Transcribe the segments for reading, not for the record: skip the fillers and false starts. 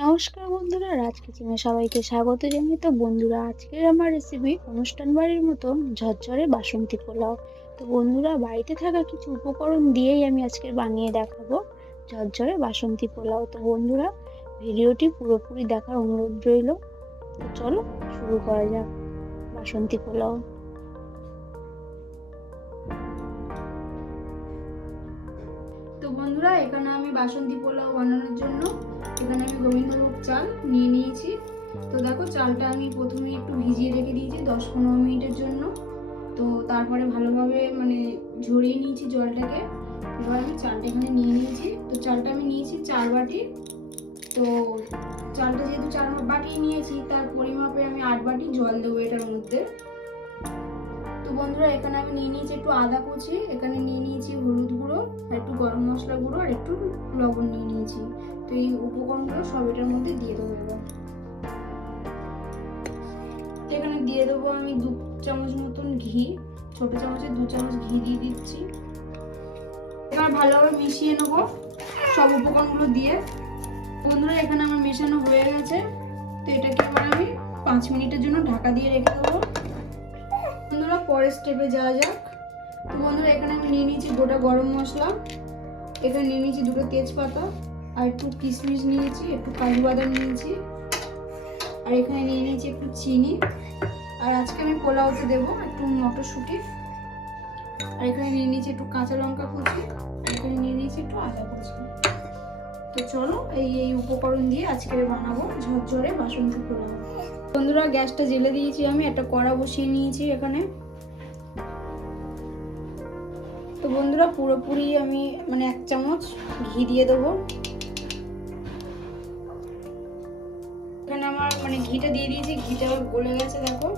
নমস্কার বন্ধুরা, রাজ কিচেনে সবাইকে স্বাগত জানাই। তো বন্ধুরা, আজকের আমার রেসিপি অনুষ্ঠান বাড়ির মতো ঝরঝরে বাসন্তী পোলাও। তো বন্ধুরা, বাড়িতে থাকা কিছু উপকরণ দিয়েই আমি আজকে বানিয়ে দেখাবো ঝরঝরে বাসন্তী পোলাও। তো বন্ধুরা, ভিডিওটি পুরোপুরি দেখার অনুরোধ রইল। তো চলো শুরু করা যাক বাসন্তী পোলাও। তো বন্ধুরা, এখানে আমি বাসন্তী পোলাও বানানোর জন্য এখানে আমি গোবিন্দভোগ চাল নিয়ে নিয়েছি। তো দেখো, চালটা আমি প্রথমে একটু ভিজিয়ে রেখে দিয়েছি 10-15 মিনিটের জন্য। তো তারপরে ভালোভাবে ঝরিয়ে নিয়েছি জলটাকে। এবার আমি চালটা এখানে নিয়ে নিয়েছি। তো চালটা আমি নিয়েছি 4 বাটি। তো চালটা যেহেতু 4 বাটি নিয়েছি, তার পরিমাপে আমি 8 বাটি জল দেবো এটার মধ্যে। তো বন্ধুরা, এখানে আমি নিয়ে নিয়েছি একটু আদা কুচি, এখানে নিয়ে নিয়েছি হলুদ গুঁড়ো, আর একটু গরম মশলা গুঁড়ো, আর একটু লবণ নিয়ে নিয়েছি। তো এই উপকরণগুলো সব এটার মধ্যে দিয়ে দেবো। এখানে দিয়ে দেবো আমি 2 চামচ মতন ঘি, ছোট চামচে 2 চামচ ঘি দিয়ে দিচ্ছি। এবার ভালোভাবে মিশিয়ে নেবো সব উপকরণগুলো দিয়ে। বন্ধুরা, এখানে আমার মেশানো হয়ে গেছে। তো এটাকে এবার আমি 5 মিনিটের জন্য ঢাকা দিয়ে রেখে দেবো। বন্ধুরা, পরের স্টেপে যাওয়া যাক। তো বন্ধুরা, এখানে আমি নিয়ে নিয়েছি গোটা গরম মশলা, এখানে নিয়ে নিয়েছি 2টো তেজপাতা, আর একটু কিশমিশ নিয়েছি, একটু কাজু বাদাম নিয়েছি, আর এখানে নিয়ে নিয়েছি একটু চিনি। আর আজকে আমি পোলাওতে দেবো একটু মটরশুঁটি। আর এখানে নিয়ে নিয়েছি একটু কাঁচা লঙ্কা কুচি, আর এখানে নিয়ে নিয়েছি একটু আদা কুচি। তো চলো এই উপকরণ দিয়ে আজকে বানাবো ঝরঝরে বাসন্তী পোলাও। বন্ধুরা, গ্যাসটা জ্বেলে দিয়েছি, আমি একটা কড়া বসিয়ে নিয়েছি এখানে। তো বন্ধুরা, পুরোপুরি আমি 1 চামচ ঘি দিয়ে দেবো। এখানে আমার ঘিটা দিয়ে দিয়েছি, ঘিটা আবার গলে গেছে দেখো।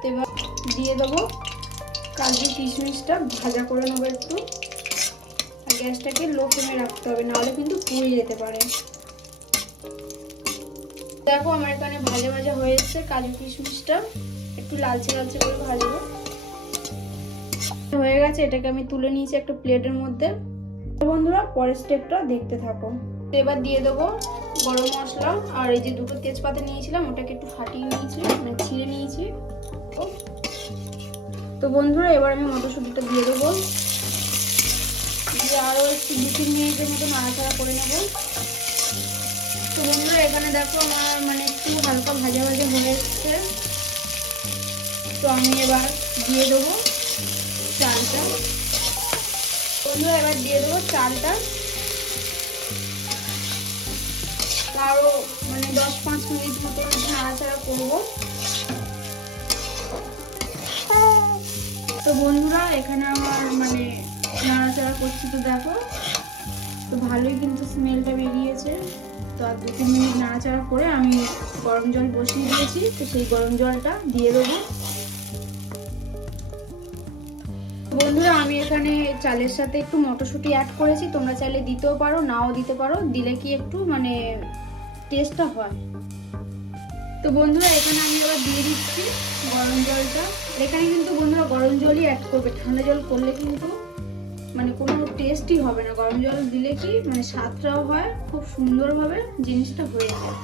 তো এবার দিয়ে দেবো কাজু কিশমিশটা ভাজা করে নেবো একটু। আর গ্যাসটাকে লো ফ্লেমে রাখতে হবে, নাহলে কিন্তু পুড়ে যেতে পারে। দেখো, আমার এখানে ভাজা ভাজা হয়ে এসছে কাজু কিশমিশটা, একটু লালচে লালচে করে ভাজবো। হয়ে গেছে, এটাকে আমি তুলে নিয়েছি একটা প্লেটের মধ্যে। বন্ধুরা, পরের স্টেপটা দেখতে থাকো। এবার দিয়ে দেবো গরম মশলা, আর এই যে 2টো তেজপাতা নিয়েছিলাম ওটাকে একটু ফাটিয়ে নিয়েছি, ছিঁড়ে নিয়েছি। তো বন্ধুরা, এবার আমি মটরশুঁটিটা দিয়ে দেবো, দিয়ে আরও একটু 2-3 মিনিটের মতো নাড়াচাড়া করে নেবো। তো বন্ধুরা, এখানে দেখো আমার একটু হালকা ভাজা ভাজা হয়ে এসছে। তো আমি এবার দিয়ে দেবো চালটা। বন্ধুরা, এবার দিয়ে দেবো চালটা, আরও 10-5 মিনিট মতো নাড়াচাড়া করবো। তো বন্ধুরা, এখানে আমার নাড়াচাড়া করছি। তো দেখো, তো ভালোই কিন্তু স্মেলটা বেরিয়েছে। তো আর 2-3 মিনিট নাড়াচাড়া করে আমি গরম জল বসিয়ে দিয়েছি। তো সেই গরম জলটা দিয়ে দেবো। বন্ধুরা, আমি এখানে চালের সাথে একটু মটরশুঁটি অ্যাড করেছি, তোমরা চাইলে দিতেও পারো, নাও দিতে পারো, দিলে কি একটু টেস্টটা হয়। তো বন্ধুরা, এখানে আমি এবার দিয়ে দিচ্ছি গরম জলটা। এখানে কিন্তু বন্ধুরা গরম জলই অ্যাড করবে, ঠান্ডা জল করলে কিন্তু কোনো টেস্টই হবে না। গরম জল দিলে কি স্বাদটাও হয়, খুব সুন্দরভাবে জিনিসটা হয়ে যায়।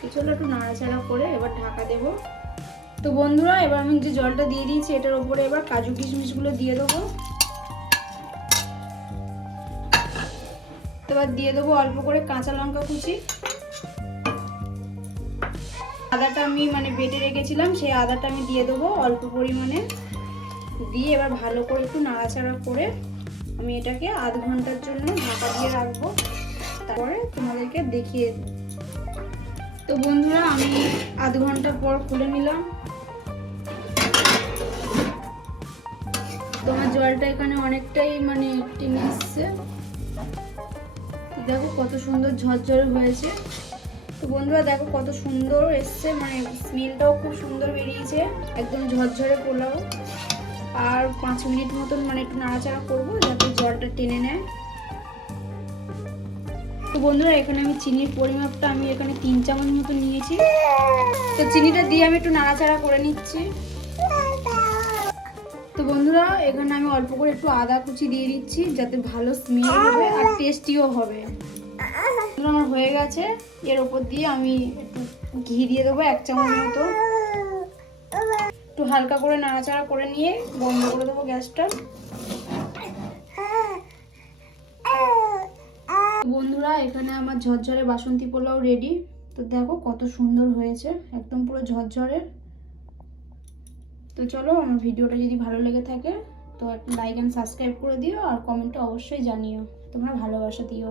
তো চলো একটু নাড়াচাড়া করে এবার ঢাকা দেব। তো বন্ধুরা, এবার আমি যে জলটা দিয়ে দিয়েছি এটার উপরে এবার কাজু কিশমিশগুলো দিয়ে দেবো। এবার দিয়ে দেবো অল্প করে কাঁচা লঙ্কা কুচি। আদাটা আমি বেটে রেখেছিলাম, সেই আদাটা আমি দিয়ে দেবো অল্প পরিমাণে। দিয়ে এবার ভালো করে একটু নাড়াচাড়া করে আমি এটাকে আধ ঘন্টার জন্য ঢাকা দিয়ে রাখবো, তারপরে তোমাদেরকে দেখিয়ে। তো বন্ধুরা, আমি আধ ঘন্টা পর খুলে নিলাম। তোমার জলটা এখানে অনেকটাই টেনে এসছে। দেখো কত সুন্দর ঝরঝরে হয়েছে। তো বন্ধুরা, দেখো কত সুন্দর এসছে, স্মেলটাও খুব সুন্দর বেরিয়েছে, একদম ঝরঝরে পোলাও। আর 5 মিনিট মতন একটু নাড়াচাড়া করবো যাতে জলটা টেনে নেয়। তো বন্ধুরা, এখানে আমি চিনির পরিমাপটা আমি এখানে 3 চামচ মতো নিয়েছি। তো চিনিটা দিয়ে আমি একটু নাড়াচাড়া করে নিচ্ছি। তো বন্ধুরা এখানে আমি অল্প করে একটু আদা কুচি দিয়ে দিচ্ছি যাতে ভালো স্মেল হবে আর টেস্টিও হবে। বন্ধুরা, আমার হয়ে গেছে। এর ওপর দিয়ে আমি একটু ঘি দিয়ে দেবো 1 চামচ মতো। একটু হালকা করে নাড়াচাড়া করে নিয়ে বন্ধ করে দেবো গ্যাসটা। বন্ধুরা এখানে আমার ঝরঝরে বাসন্তী পোলাও রেডি। তো দেখো কত সুন্দর হয়েছে, একদম পুরো ঝরঝরে। তো চলো, আমার ভিডিওটা যদি ভালো লেগে থাকে তো একটা লাইক অ্যান্ড সাবস্ক্রাইব করে দিও, আর কমেন্টে অবশ্যই জানিও তোমরা ভালোবাসা দিও।